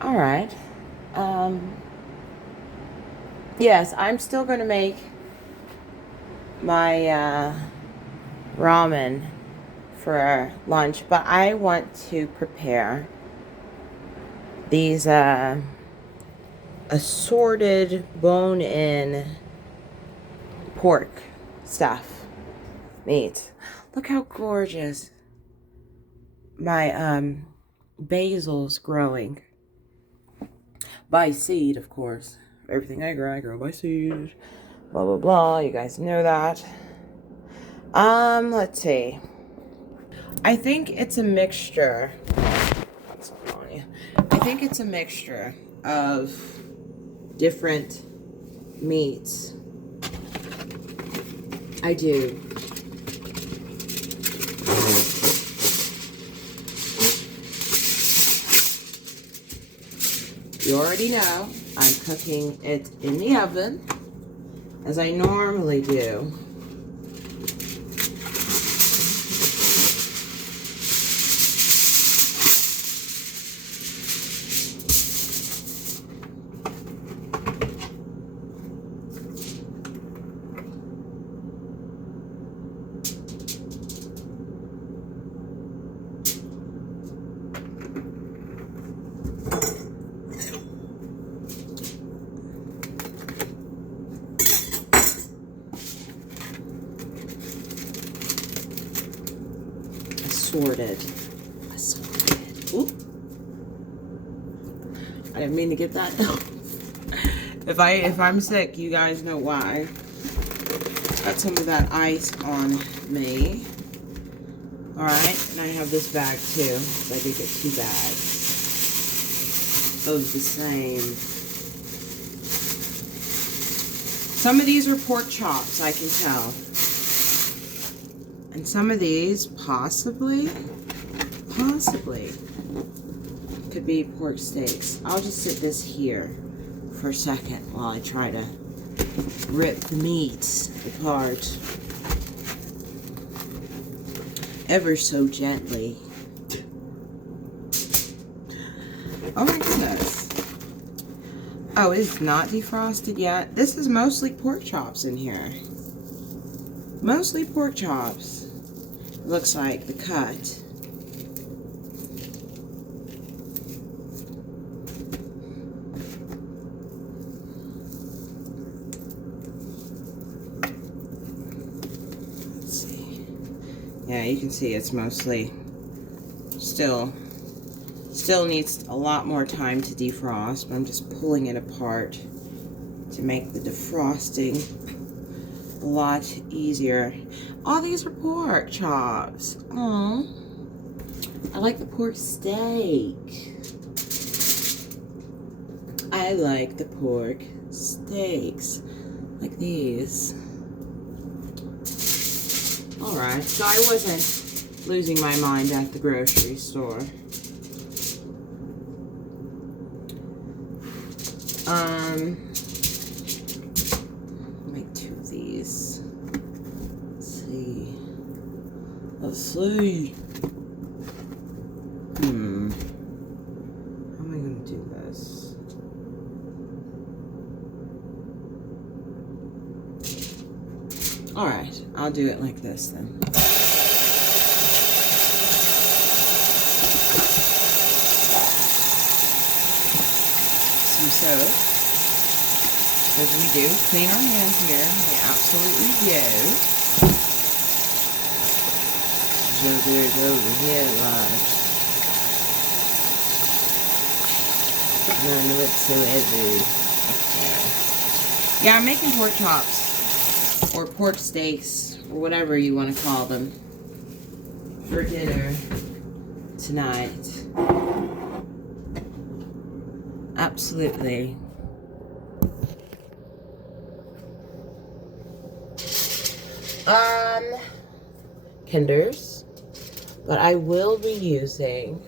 All right. Um, yes, I'm still going to make my ramen for lunch, but I want to prepare these assorted bone-in pork stuff, meat. Look how gorgeous my basil's growing. By seed, of course. Everything I grow by seed. Blah, blah, blah. You guys know that. Let's see. I think it's a mixture. I think it's a mixture of different meats. I do. You already know I'm cooking it in the oven as I normally do. Assorted. Oop. I didn't mean to get that. If I'm sick, you guys know why. Got some of that ice on me. Alright, and I have this bag too. So I did get 2 bags of the same. Some of these are pork chops, I can tell. And some of these, possibly, could be pork steaks. I'll just sit this here for a second while I try to rip the meats apart ever so gently. Oh my goodness. Oh, it's not defrosted yet. This is mostly pork chops in here. Mostly pork chops. Looks like the cut. Let's see. Yeah, you can see it's mostly still needs a lot more time to defrost, but I'm just pulling it apart to make the defrosting a lot easier. All these are pork chops. Oh, I like the pork steak. I like the pork steaks like these. Alright, so I wasn't losing my mind at the grocery store. Make 2 of these. Let's see. How am I gonna do this? Alright, I'll do it like this then. Some soap. Because we do clean our hands here. We absolutely do. So there's over here, like, none whatsoever. Yeah, I'm making pork chops, or pork steaks, or whatever you want to call them, for dinner tonight. Absolutely. Kinders, but I will be using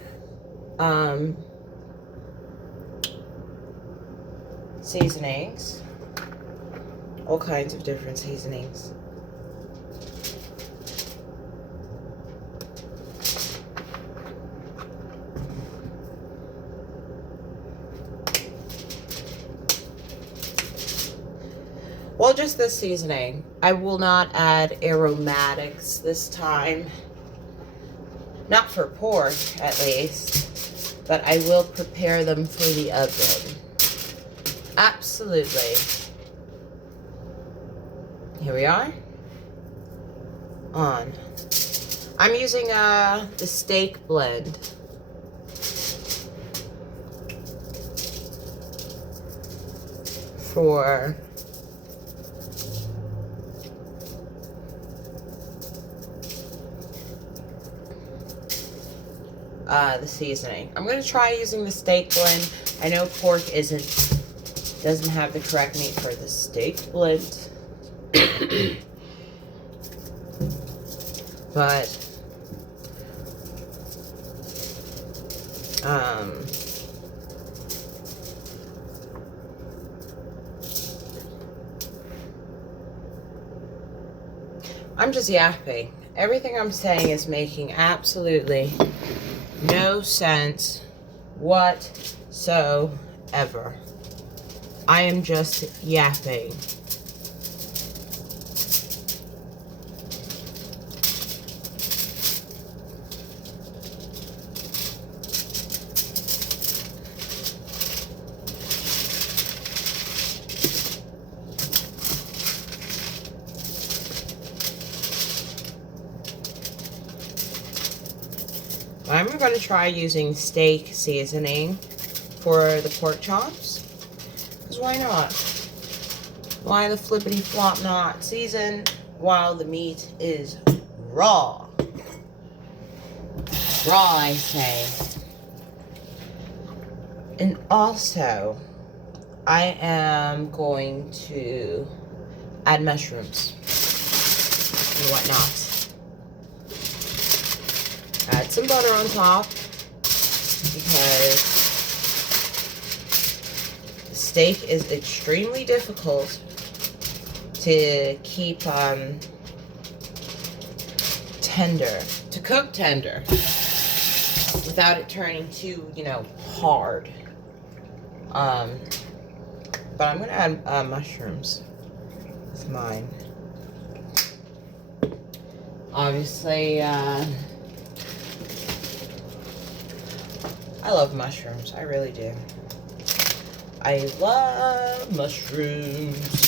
seasonings, all kinds of different seasonings. Well, just this seasoning. I will not add aromatics this time. Not for pork, at least. But I will prepare them for the oven. Absolutely. Here we are. On. I'm using the steak blend. For the seasoning. I'm going to try using the steak blend. I know pork doesn't have the correct meat for the steak blend. But I'm just yapping. Everything I'm saying is making absolutely no sense whatsoever. I am just yapping. I'm going to try using steak seasoning for the pork chops. Because why not? Why the flippity flop not? Season while the meat is raw. Raw, I say. And also, I am going to add mushrooms and whatnot. Add some butter on top because the steak is extremely difficult to keep tender, to cook tender without it turning too, hard. But I'm gonna add mushrooms with mine. Obviously, I love mushrooms. I really do. I love mushrooms.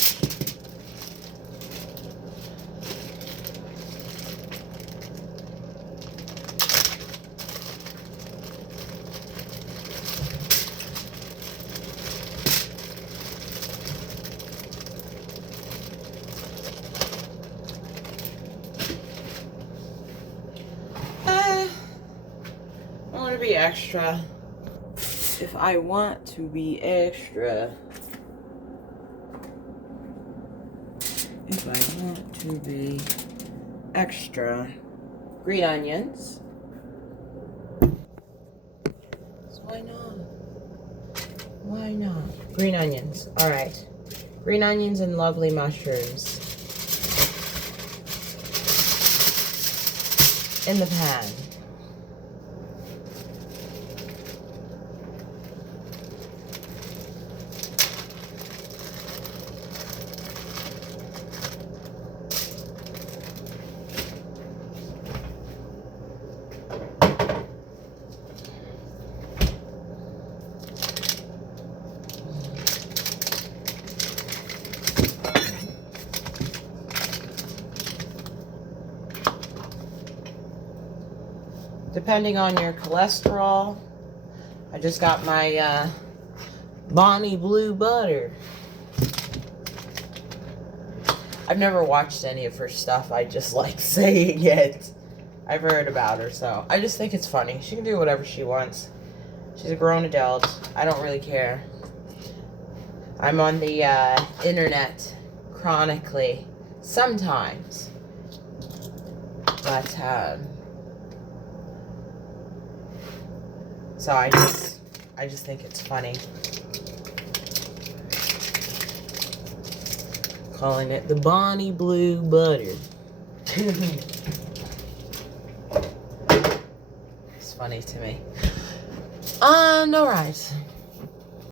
I want to be extra. If I want to be extra. If I want to be extra. Green onions. So why not? Why not? Green onions. Alright. Green onions and lovely mushrooms. In the pan. Depending on your cholesterol, I just got my Bonnie Blue butter. I've never watched any of her stuff. I just like saying it. I've heard about her, so I just think it's funny. She can do whatever she wants. She's a grown adult. I don't really care. I'm on the internet chronically sometimes, but so I just think it's funny. Calling it the Bonnie Blue butter. It's funny to me. Alright.